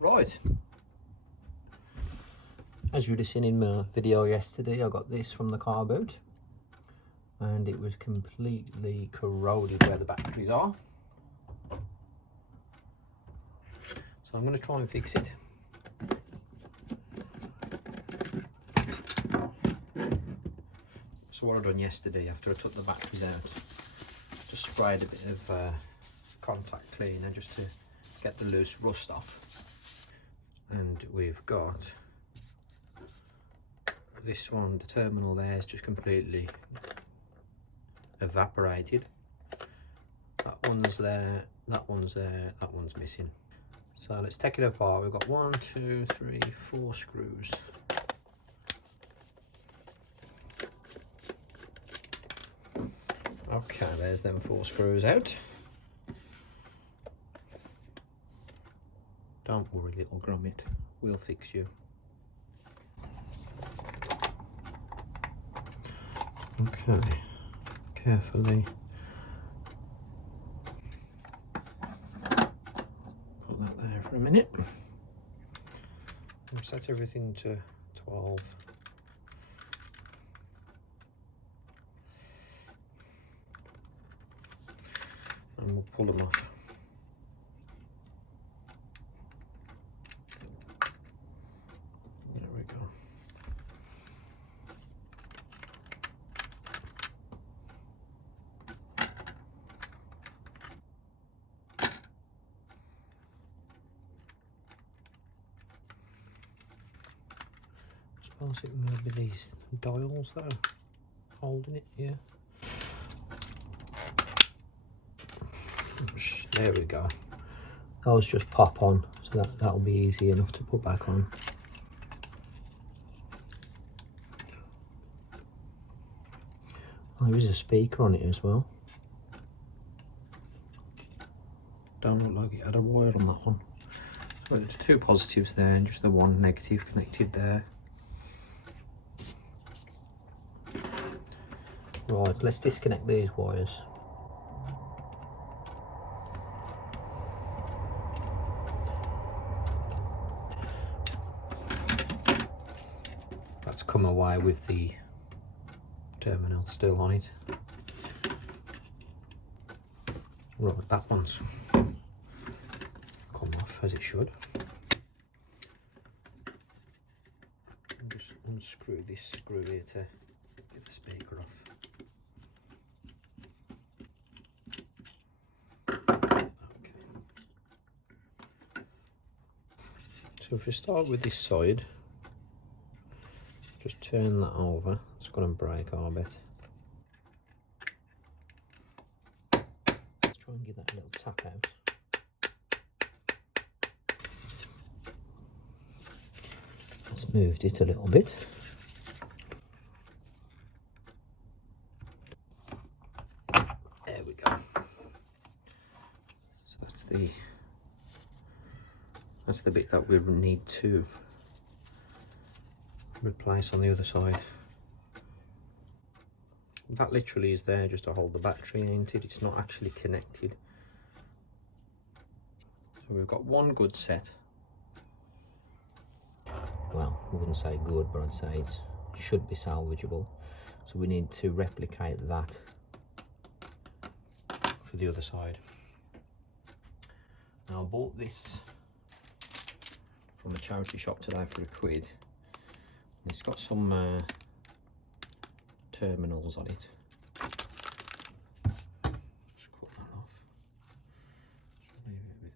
Right, as you would have seen in my video yesterday, I got this from the car boot and it was completely corroded where the batteries are. So I'm going to try and fix it. So what I done yesterday after I took the batteries out, just sprayed a bit of contact cleaner just to get the loose rust off. And we've got this one, the terminal there is just completely evaporated. That one's there, that one's there, that one's missing. So let's take it apart. We've got 1, 2, 3, 4 screws. Okay, there's them 4 screws out. Don't worry, little gromit, we'll fix you. Okay, carefully put that there for a minute. And set everything to 12. And we'll pull them off. There we go. I suppose it may be these dials that are holding it here. There we go. Those just pop on, so that'll be easy enough to put back on. There is a speaker on it as well. Don't look like it had a wire on that one. So there's 2 positives there and just the 1 negative connected there. Right, let's disconnect these wires. That's come away with the terminal still on it. Right, that one's come off as it should. And just unscrew this screw here to get the speaker off. Okay. So if we start with this side, just turn that over. It's going to break our bit. Let's try and get that little tap out. Let's move it a little bit. There we go. So that's the bit that we need to replace on the other side. That literally is there just to hold the battery into it. It's not actually connected. So we've got one good set. Well, I wouldn't say good, but I'd say it should be salvageable. So we need to replicate that for the other side. Now I bought this from a charity shop today for £1. It's got some terminals on it. Just cut that off. Just leave it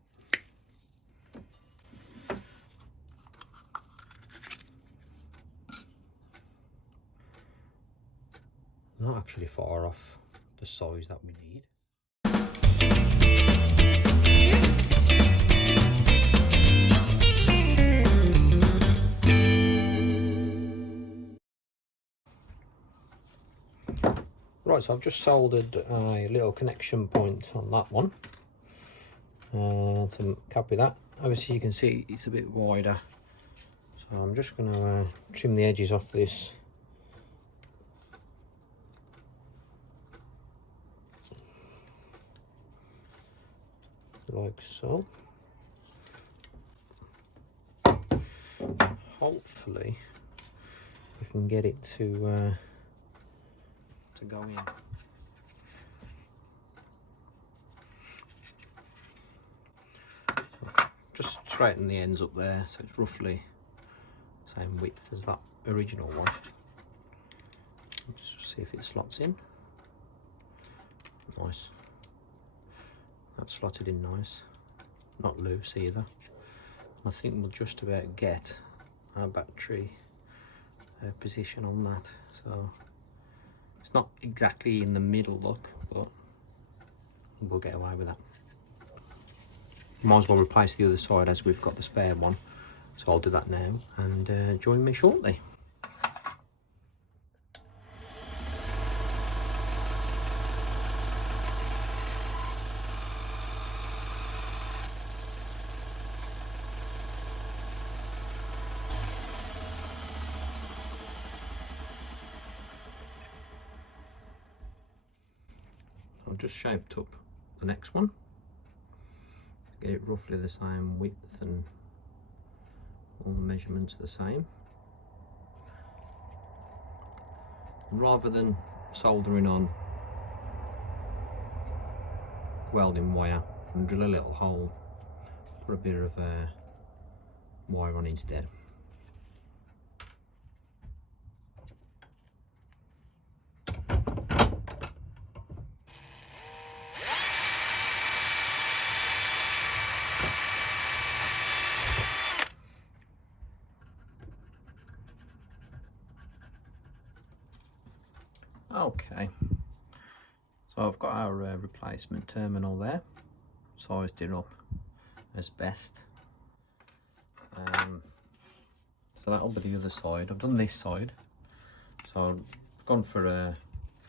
a bit. Not actually far off the size that we need. Right, so I've just soldered a little connection point on that one to copy that. Obviously you can see it's a bit wider, so I'm just going to trim the edges off this. Like so. hopefully we can get it to go in. Just straighten the ends up there so it's roughly the same width as that original one. Let's just see if it slots in. Nice. That's slotted in nice. Not loose either. I think we'll just about get our battery position on that. So it's not exactly in the middle look, but we'll get away with that. Might as well replace the other side as we've got the spare one. So I'll do that now and join me shortly. I've just shaped up the next one, get it roughly the same width and all the measurements the same. And rather than soldering on welding wire and drill a little hole, put a bit of wire on instead. Okay, so I've got our replacement terminal there, sized it up as best. So that'll be the other side. I've done this side, so I've gone for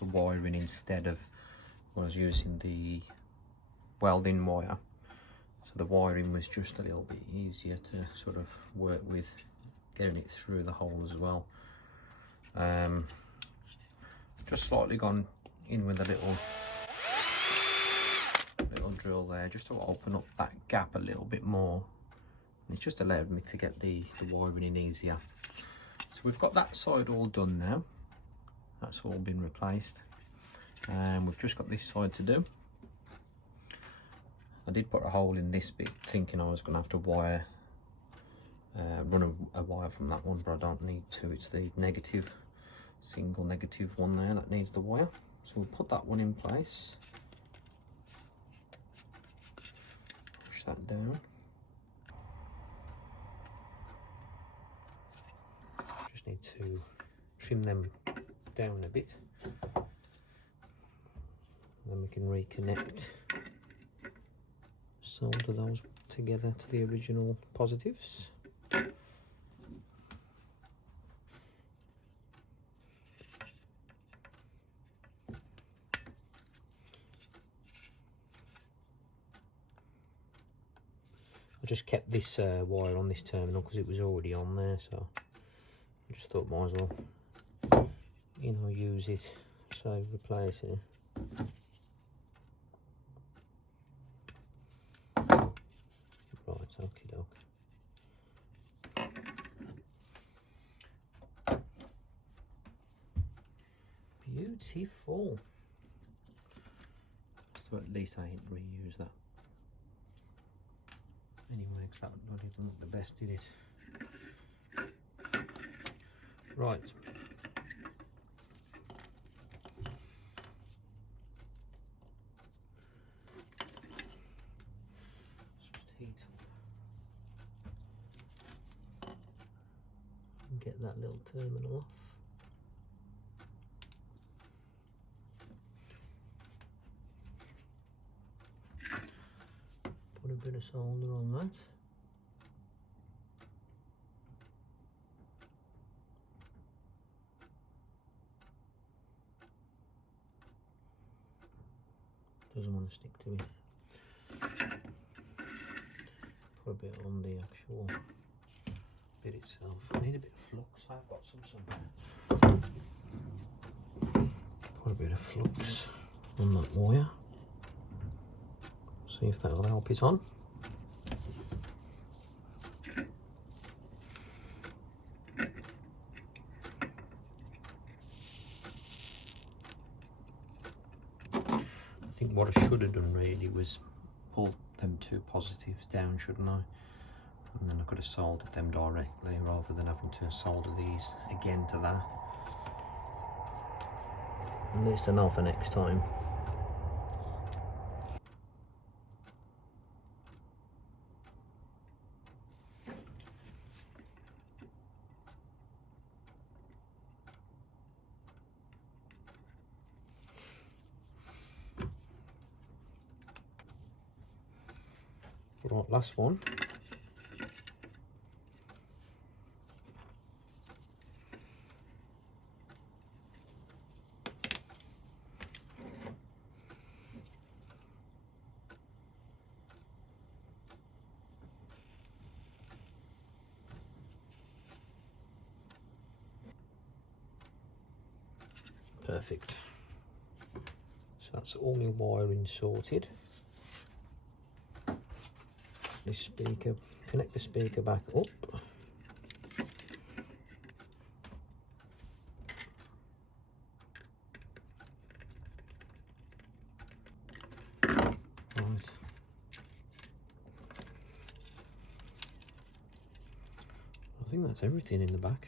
wiring instead of when I was using the welding wire. So the wiring was just a little bit easier to sort of work with, getting it through the hole as well. Just slightly gone in with a little drill there just to open up that gap a little bit more. It's just allowed me to get the wiring in easier. So we've got that side all done now. That's all been replaced. And we've just got this side to do. I did put a hole in this bit thinking I was going to have to wire, run a wire from that one, but I don't need to. It's the negative, single negative one there that needs the wire. So we'll put that one in place. Push that down. Just need to trim them down a bit. Then we can reconnect, solder those together to the original positives. I just kept this wire on this terminal because it was already on there, so I just thought might as well, you know, use it, so replacing it. Right, okie doke. Beautiful. So at least I didn't reuse that. Anyway, because that didn't look the best, did it? Right. Let's just heat up and get that little terminal off. Put a bit of solder on that. Doesn't want to stick to it. Put a bit on the actual bit itself. I need a bit of flux. I've got some somewhere. Put a bit of flux on that wire. See if that'll help it on. what I should have done really was pull them two positives down, shouldn't I? And then I could have soldered them directly rather than having to solder these again to that. At least I know for next time. Right, last one. Perfect. So that's all my wiring sorted. This speaker, connect the speaker back up. Right. I think that's everything in the back.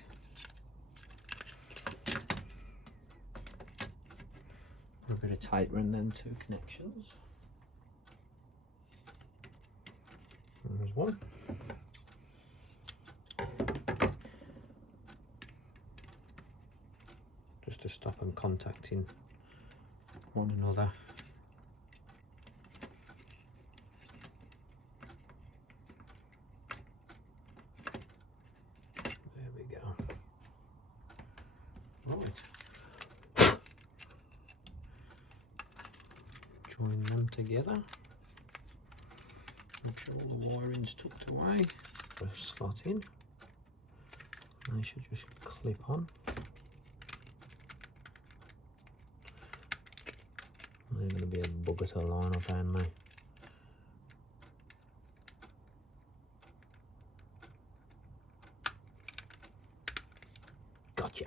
A bit of tighter in them two connections. There's one. Just to stop them contacting one another. There we go. Right. Join them together. Make sure all the wiring's tucked away. Just slot in. They should just clip on. They're going to be a bugger to line up, aren't they? Gotcha.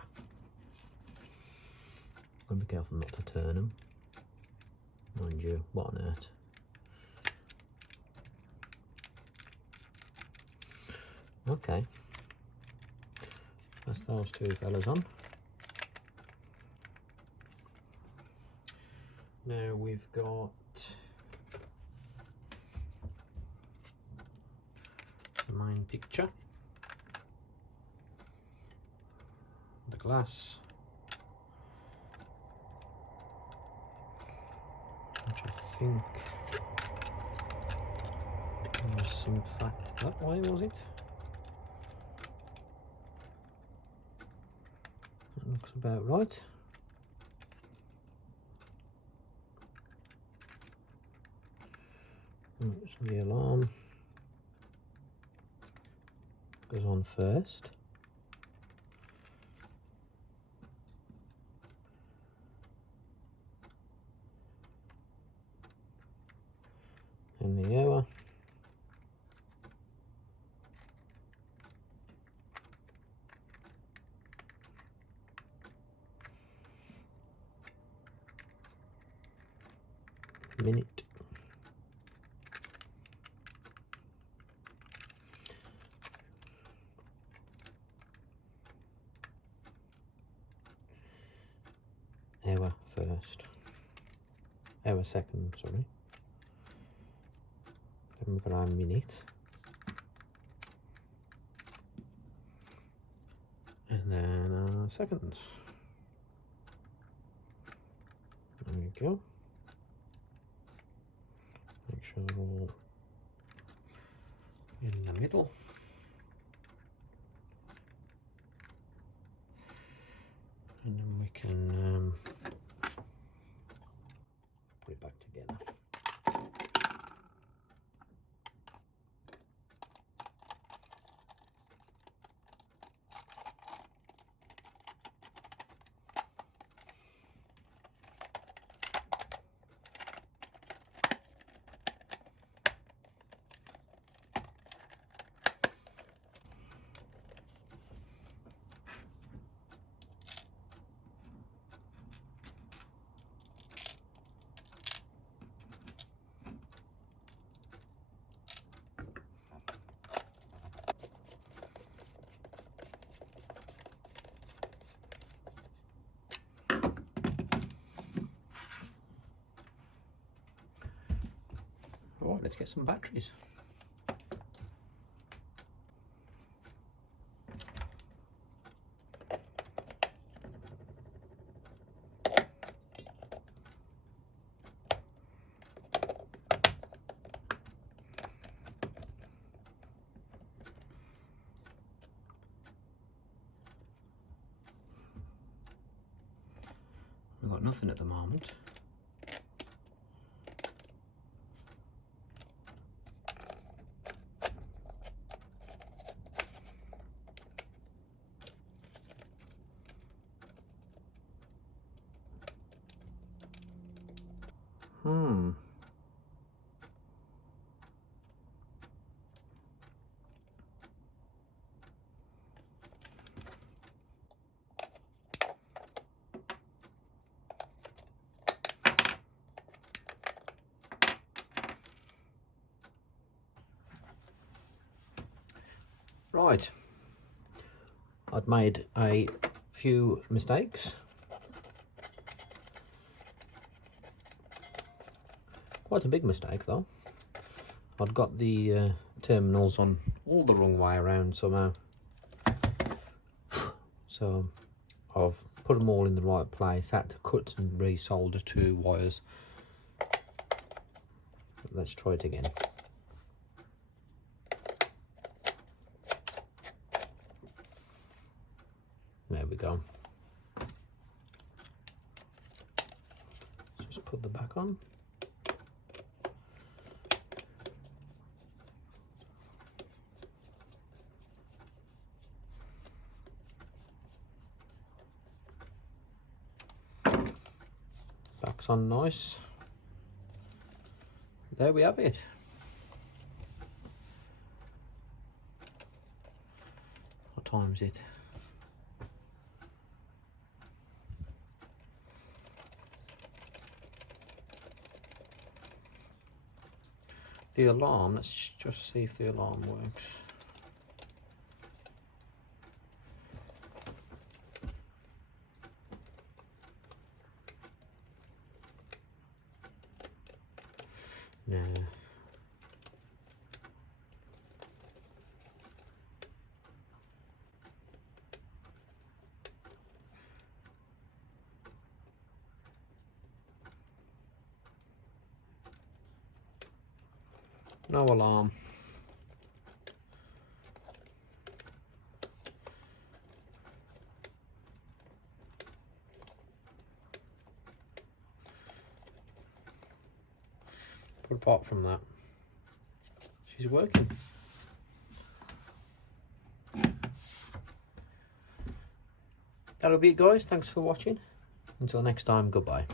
Gotta be careful not to turn them. Mind you, what on earth? Okay, that's those two fellas on. Now we've got the main picture, the glass, which I think was some fact that way, was it? That looks about right. So the alarm goes on first. And the hour. Minute. Hour first. Hour second, sorry. Remember our minute. And then seconds. There we go. Make sure they're all in the middle. And then we can put it back together. Right, let's get some batteries. We've got nothing at the moment. Right, I'd made a few mistakes. Quite a big mistake though. I'd got the terminals on all the wrong way around somehow. So I've put them all in the right place, had to cut and re-solder 2 wires. Let's try it again. There we go. Just put the back on. Back's on nice. There we have it. What time is it? The alarm, let's just see if the alarm works. No. No alarm. But apart from that, she's working. That'll be it, guys. Thanks for watching. Until next time, goodbye.